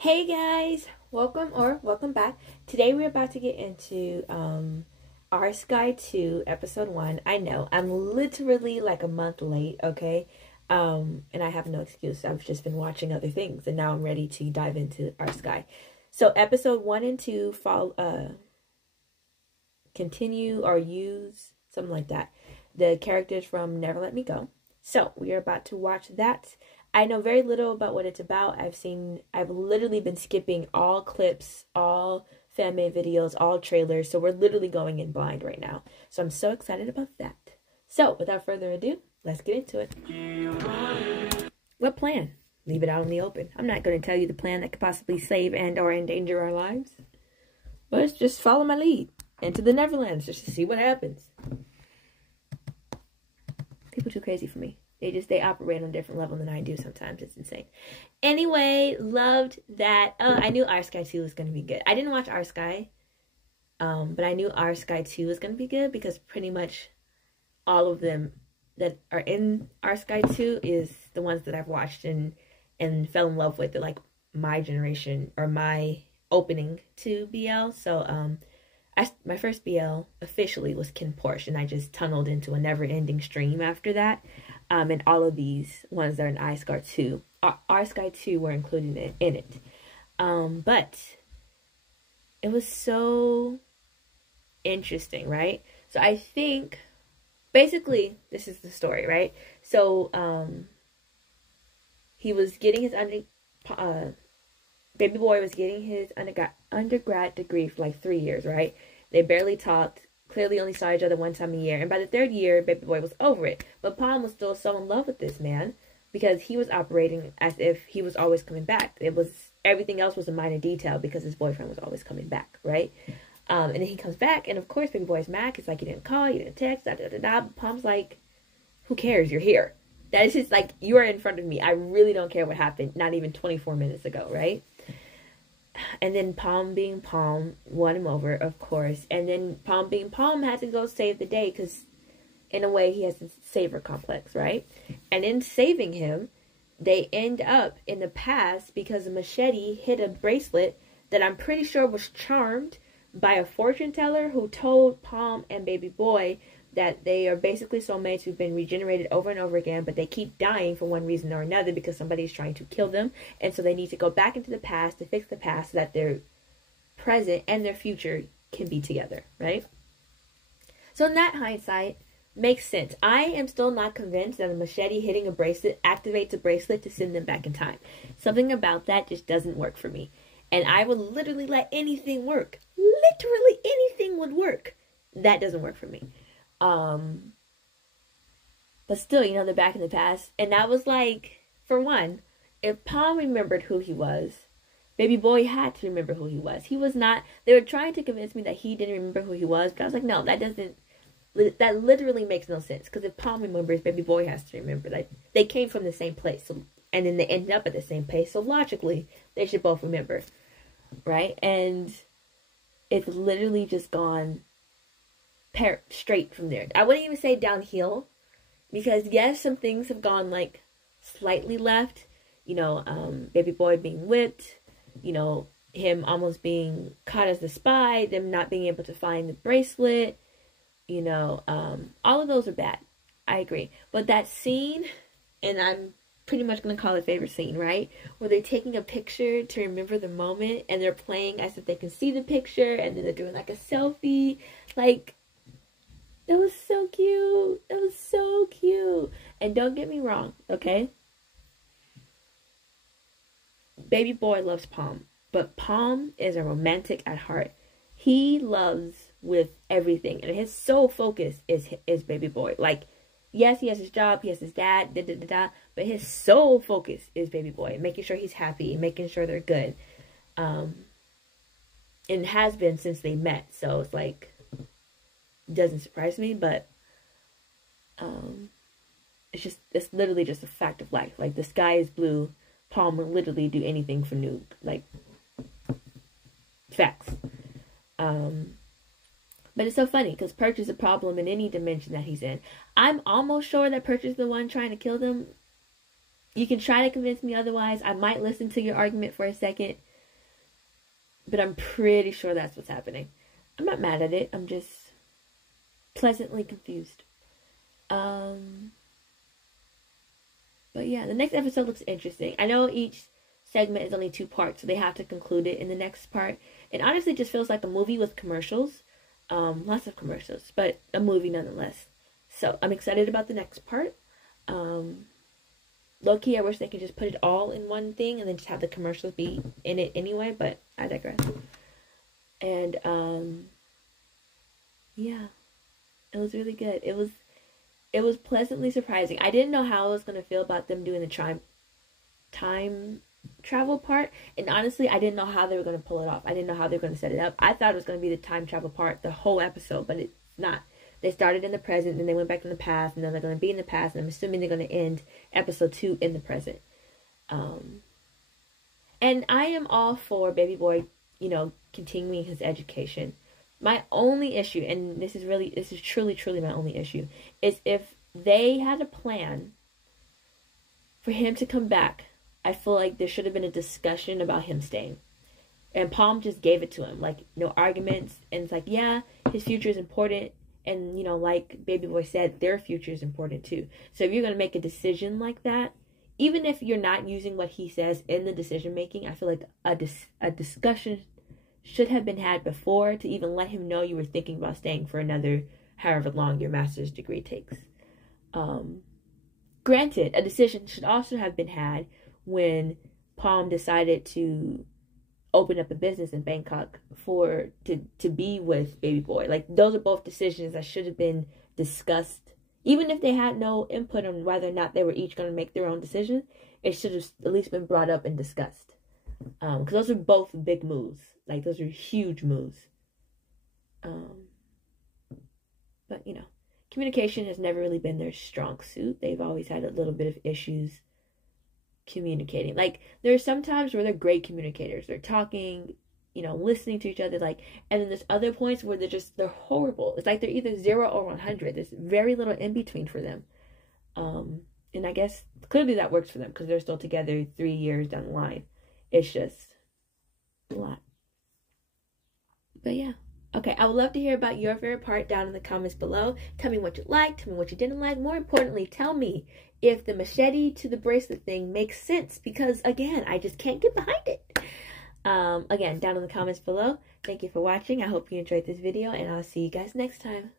Hey guys, welcome back. Today we're about to get into our Skyy 2 episode 1. I know I'm literally like a month late, okay? And I have no excuse. I've just been watching other things and now I'm ready to dive into our Skyy. So episode 1 and 2 continue or use something like that. The characters from Never Let Me Go. So we are about to watch that. I know very little about what it's about. I've literally been skipping all clips, all fan-made videos, all trailers. So we're literally going in blind right now. So I'm so excited about that. So without further ado, let's get into it. What plan? Leave it out in the open. I'm not going to tell you the plan that could possibly save and or endanger our lives. Let's just follow my lead into the Neverlands just to see what happens. People too crazy for me. They operate on a different level than I do sometimes. It's insane. Anyway, loved that. I knew Our Skyy 2 was going to be good. I didn't watch Our Skyy, but I knew Our Skyy 2 was going to be good because pretty much all of them that are in Our Skyy 2 is the ones that I've watched and fell in love with. They're like my generation or my opening to BL. So my first BL officially was Pertch, and I just tunneled into a never-ending stream after that. And all of these ones that are in Our Skyy 2 were included in it. But it was so interesting, right? So I think, basically, this is the story, right? So, he was getting his baby boy was getting his undergrad degree for like 3 years, right? They barely talked. Clearly only saw each other one time a year. And by the third year, baby boy was over it. But Palm was still so in love with this man because he was operating as if he was always coming back. Everything else was a minor detail because his boyfriend was always coming back, right? And then he comes back, and of course, baby boy's mad. It's like, you didn't call, you didn't text, da. Palm's like, who cares? You're here. That is just like, you are in front of me. I really don't care what happened. Not even 24 minutes ago, right? And then Palm being Palm won him over, of course. And then Palm being Palm had to go save the day because, in a way, he has this savior complex, right? And in saving him, they end up in the past because a machete hit a bracelet that I'm pretty sure was charmed by a fortune teller who told Palm and baby boy that they are basically soulmates who've been regenerated over and over again, but they keep dying for one reason or another because somebody's trying to kill them. And so they need to go back into the past to fix the past so that their present and their future can be together, right? So in that hindsight, makes sense. I am still not convinced that a machete hitting a bracelet activates a bracelet to send them back in time. Something about that just doesn't work for me. And I would literally let anything work. Literally anything would work. That doesn't work for me. But still, they're back in the past. And that was like, for one, if Palm remembered who he was, baby boy had to remember who he was. He was not, they were trying to convince me that he didn't remember who he was, but I was like, no, that literally makes no sense. Because if Palm remembers, baby boy has to remember that they came from the same place. So, and then they ended up at the same place. So logically, they should both remember, right? And it's literally just gone straight from there. I wouldn't even say downhill because yes, some things have gone like slightly left, baby boy being whipped, him almost being caught as the spy, them not being able to find the bracelet, all of those are bad. I agree. But that scene, and I'm pretty much going to call it favorite scene, right? Where they're taking a picture to remember the moment and they're playing as if they can see the picture and then they're doing like a selfie, like, that was so cute. That was so cute. And don't get me wrong, okay? Baby boy loves Palm. But Palm is a romantic at heart. He loves with everything. And his sole focus is baby boy. Like, yes, he has his job. He has his dad. But his sole focus is baby boy. Making sure he's happy. Making sure they're good. And has been since they met. So it's like, doesn't surprise me, but it's literally just a fact of life. Like, the sky is blue. Palm will literally do anything for Nuke. Like, facts. But it's so funny because Pertch is a problem in any dimension that he's in. I'm almost sure that Pertch is the one trying to kill them. You can try to convince me otherwise. I might listen to your argument for a second. But I'm pretty sure that's what's happening. I'm not mad at it. I'm just pleasantly confused. But yeah, the next episode looks interesting. I know each segment is only 2 parts, so they have to conclude it in the next part. It honestly just feels like a movie with commercials. Lots of commercials, but a movie nonetheless. So I'm excited about the next part. Low-key, I wish they could just put it all in one thing and then just have the commercials be in it anyway, but I digress. And, yeah, it was really good. It was pleasantly surprising. I didn't know how I was going to feel about them doing the time travel part, and honestly, I didn't know how they were going to pull it off. I didn't know how they were going to set it up. I thought it was going to be the time travel part the whole episode, but it's not. They started in the present, then they went back in the past, and then they're going to be in the past, and I'm assuming they're going to end episode 2 in the present. And I am all for Baby Boy, you know, continuing his education. My only issue, and this is truly my only issue, is if they had a plan for him to come back, I feel like there should have been a discussion about him staying. And Palm just gave it to him, like, no arguments, and it's like, yeah, his future is important. And, you know, like Baby Boy said, their future is important too. So if you're going to make a decision like that, even if you're not using what he says in the decision making, I feel like a discussion should have been had before to even let him know you were thinking about staying for another however long your master's degree takes. Granted, a decision should also have been had when Palm decided to open up a business in Bangkok to be with Baby Boy. Like, those are both decisions that should have been discussed. Even if they had no input on whether or not they were each going to make their own decision, it should have at least been brought up and discussed. Because those are both big moves. Like, those are huge moves. But, you know, communication has never really been their strong suit. They've always had a little bit of issues communicating. Like, there are some times where they're great communicators. They're talking, you know, listening to each other, like, and then there's other points where they're horrible. It's like they're either 0 or 100. There's very little in between for them. And I guess clearly that works for them because they're still together 3 years down the line. It's just a lot. But yeah. Okay, I would love to hear about your favorite part down in the comments below. Tell me what you liked, tell me what you didn't like. More importantly, tell me if the machete to the bracelet thing makes sense, because again, I just can't get behind it. Again, down in the comments below. Thank you for watching. I hope you enjoyed this video, and I'll see you guys next time.